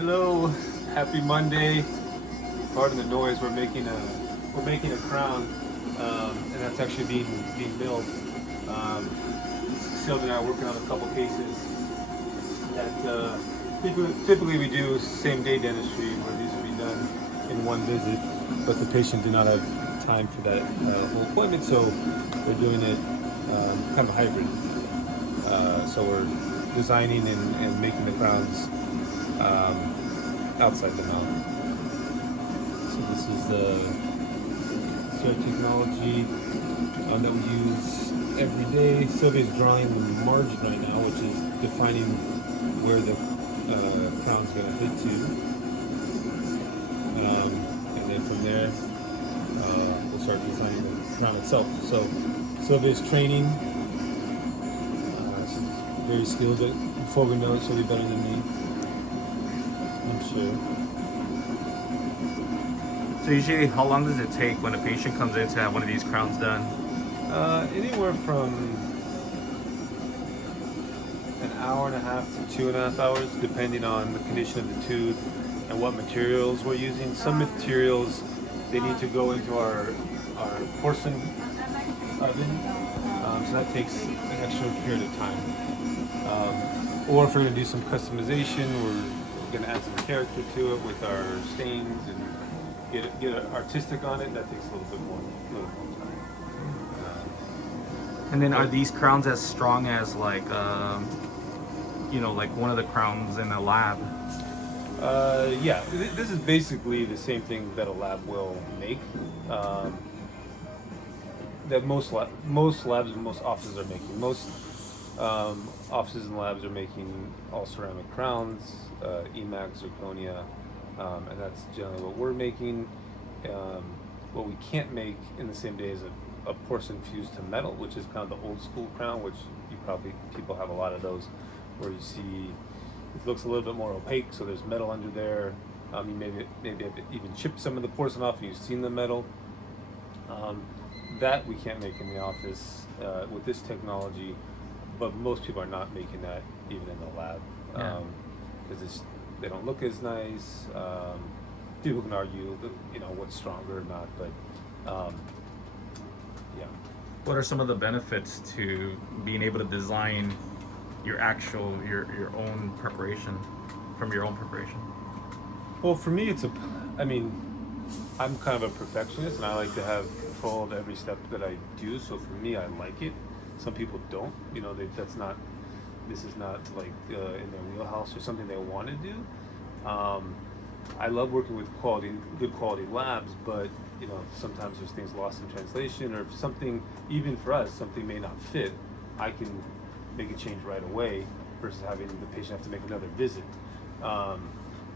Hello, happy Monday. Pardon the noise. We're making a crown, and that's actually being milled. Um, Sylvia and I are working on a couple cases that typically we do same day dentistry where these will be done in one visit, but the patient did not have time for that whole appointment, so they're doing it kind of hybrid. So we're designing and making the crowns outside the mouth. So this is the technology that we use every day. Sylvia's drawing the margin right now, which is defining where the crown's going to hit to. And then from there, we'll start designing the crown itself. So Sylvia's training. She's very skilled. Before we know it, she'll be better than me, I'm sure. So usually, how long does it take when a patient comes in to have one of these crowns done? Anywhere from an hour and a half to 2.5 hours, depending on the condition of the tooth and what materials we're using. Some materials, they need to go into our porcelain oven, so that takes an extra period of time. Or if we're going to do some customization, we're going to add some character to it with our stains and get artistic on it. That takes a little more time. And then, are these crowns as strong as like one of the crowns in a lab? Yeah, this is basically the same thing that a lab will make. That most labs and most offices are making. Most offices and labs are making all ceramic crowns, emac, zirconia, and that's generally what we're making. What we can't make in the same day is a porcelain fused to metal, which is kind of the old school crown, which people have a lot of those, where you see it looks a little bit more opaque, so there's metal under there. You maybe have even chipped some of the porcelain off and you've seen the metal. That we can't make in the office with this technology, but most people are not making that even in the lab because they don't look as nice. People can argue, what's stronger or not, but yeah. What are some of the benefits to being able to design your own preparation from your own preparation? Well, for me, I'm kind of a perfectionist, and I like to have control of every step that I do. So for me, I like it. Some people don't. This is not like in their wheelhouse or something they want to do. I love working with good quality labs, but sometimes there's things lost in translation, or if something, even for us, something may not fit. I can make a change right away versus having the patient have to make another visit.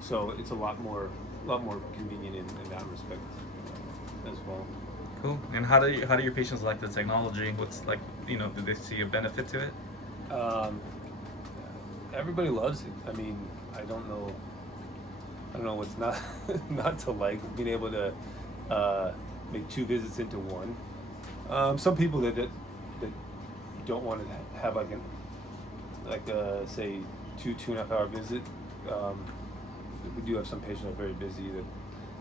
So it's a lot more convenient in that respect as well. Cool. And how do your patients like the technology? What's do they see a benefit to it? Everybody loves it. I don't know what's not not to like, being able to make 2 visits into one. Some people that don't want to have say 2.5 hour visit. We do have some patients that are very busy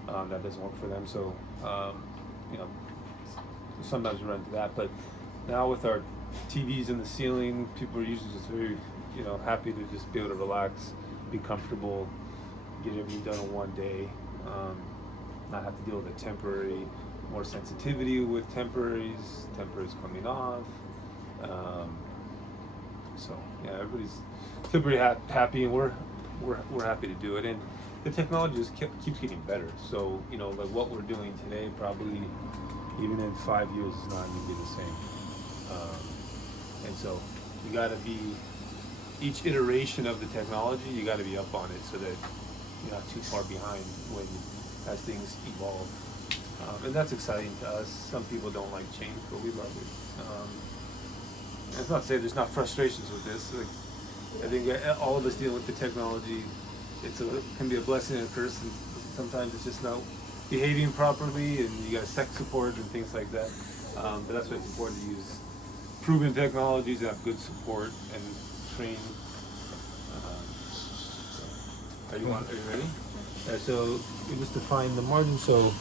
that doesn't work for them. So sometimes we run into that. But now with our TVs in the ceiling, people are usually just very happy to just be able to relax, be comfortable, get everything done in one day, not have to deal with a temporary, more sensitivity with temporaries coming off. So yeah, everybody's pretty happy, and we're happy to do it, and the technology just keeps getting better. So like what we're doing today, probably even in 5 years is not going to be the same. And so you got to be, each iteration of the technology, you got to be up on it so that you're not too far behind as things evolve. And that's exciting to us. Some people don't like change, but we love it. It's not to say there's not frustrations with this. I think all of us dealing with the technology, can be a blessing and a curse, and sometimes it's just not behaving properly, and you got tech support and things like that. But that's why it's important to use proven technologies and have good support and train. Are you ready? So we just define the margin. So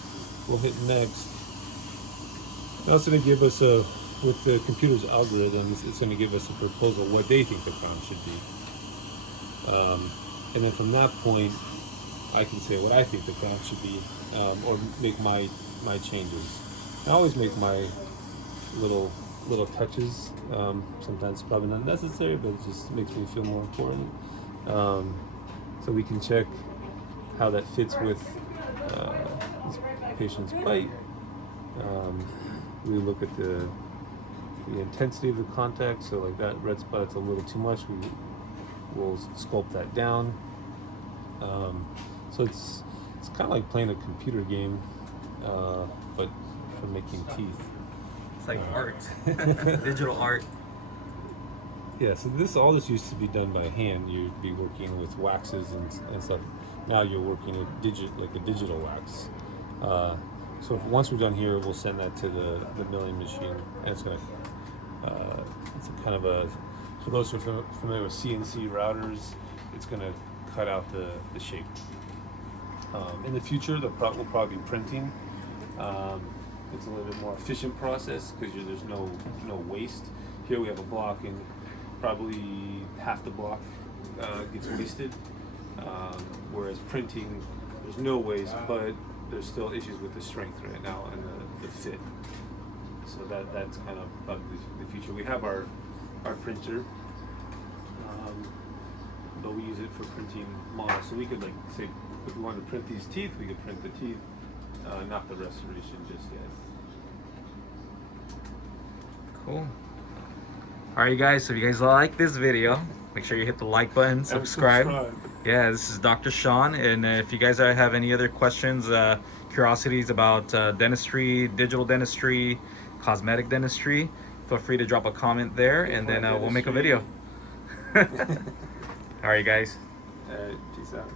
we'll hit next. Now it's going to give us with the computer's algorithms, it's going to give us a proposal what they think the crown should be. And then from that point, I can say what I think the crown should be, or make my changes. I always make my little touches. Sometimes probably not necessary, but it just makes me feel more important. So we can check how that fits with this patient's bite. We look at the intensity of the contact. So like that red spot's a little too much. We'll sculpt that down. So it's kind of like playing a computer game, but for making teeth. It's like art, digital art. Yeah, so all this used to be done by hand. You'd be working with waxes and stuff. Now you're working like a digital wax. So once we're done here, we'll send that to the milling machine, and it's gonna. It's a kind of a. For those who are familiar with CNC routers, it's gonna cut out the shape. In the future, we'll probably be printing. It's a little bit more efficient process because there's no waste. Here we have a block, and probably half the block gets wasted. Whereas printing, there's no waste, but there's still issues with the strength right now and the fit. So that's kind of probably the future. We have our printer, but we use it for printing models. So we could, like, say, if we wanted to print these teeth, we could print the teeth, not the restoration just yet. Cool. All right, you guys. So if you guys like this video, make sure you hit the like button, subscribe. Yeah, this is Dr. Shawn, and if you guys have any other questions, curiosities about dentistry, digital dentistry, cosmetic dentistry, feel free to drop a comment there, and then we'll make a video. All right, guys. Peace out.